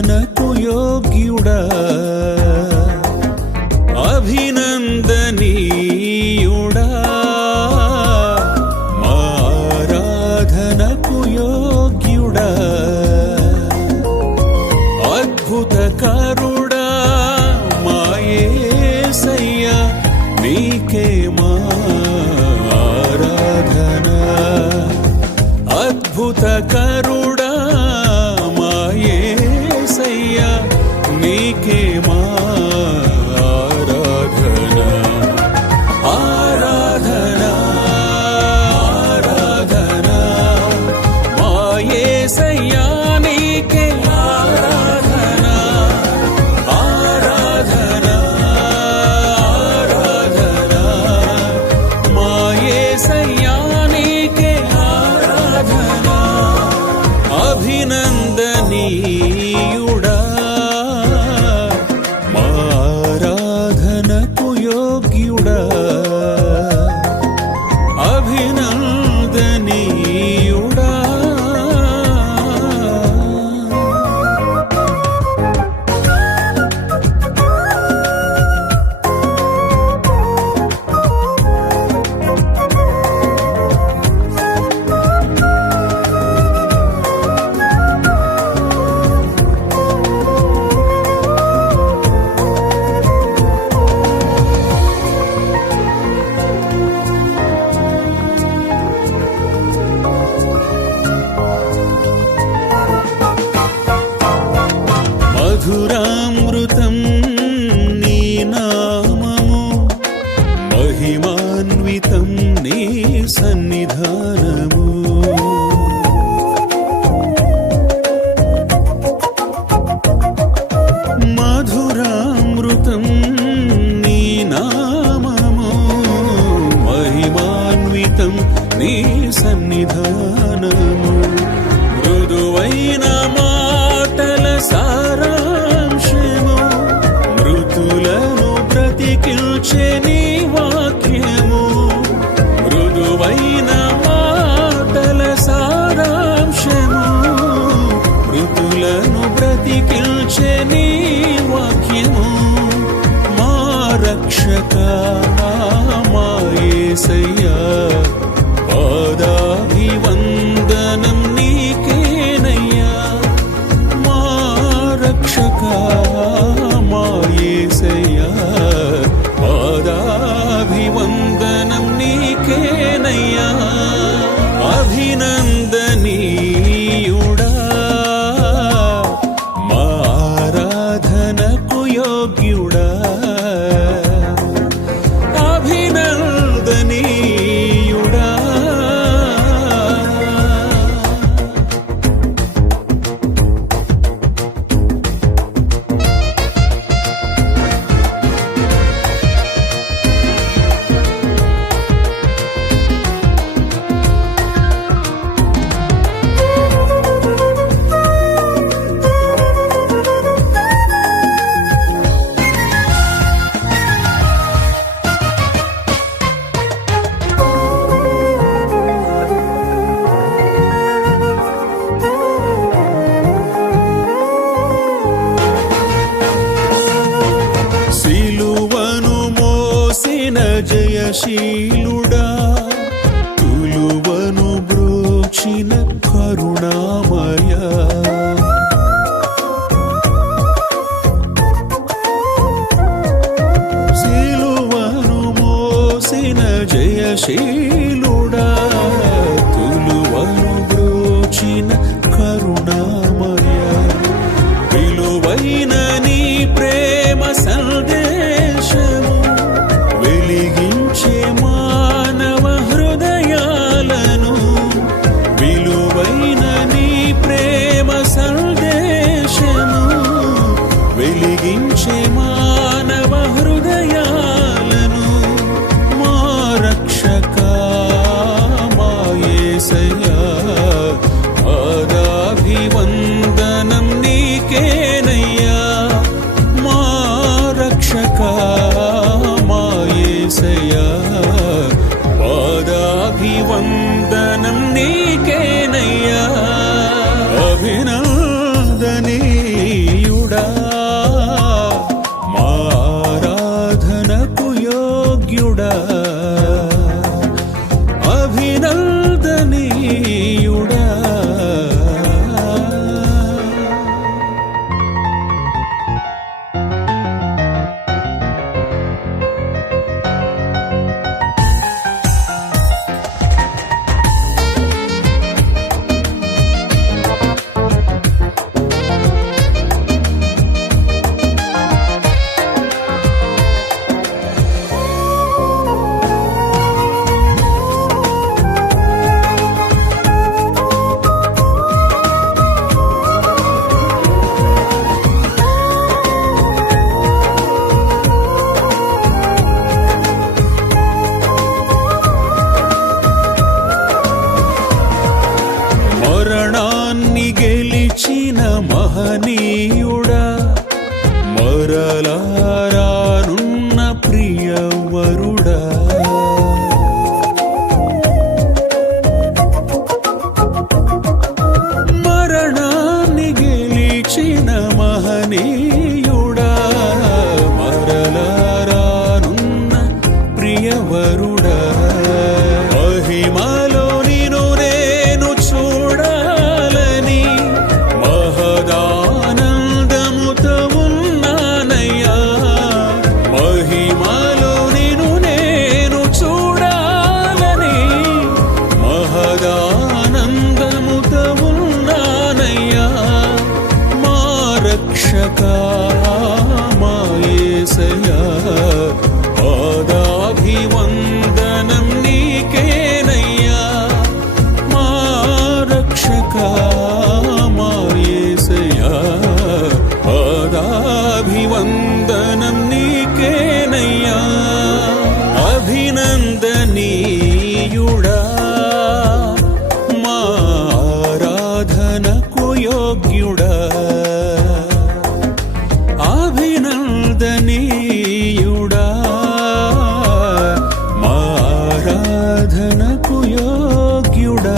వందనకు యోగ్యుడా అభినందనీ ప్రియుడా మారాధనకు యోగ్యుడా అభినా రక్షక మాయేసయ్యా పాదాభివందనం నీకేనయ్యా మా రక్షక మాయేసయ్యా పాదాభివందనం 心。గెలిచిన మహనీయుడా మరలారానున్న ప్రియవరుడా మరణాన్ని గెలిచిన మహనీయుడా ఆరాధనకు యోగ్యుడా?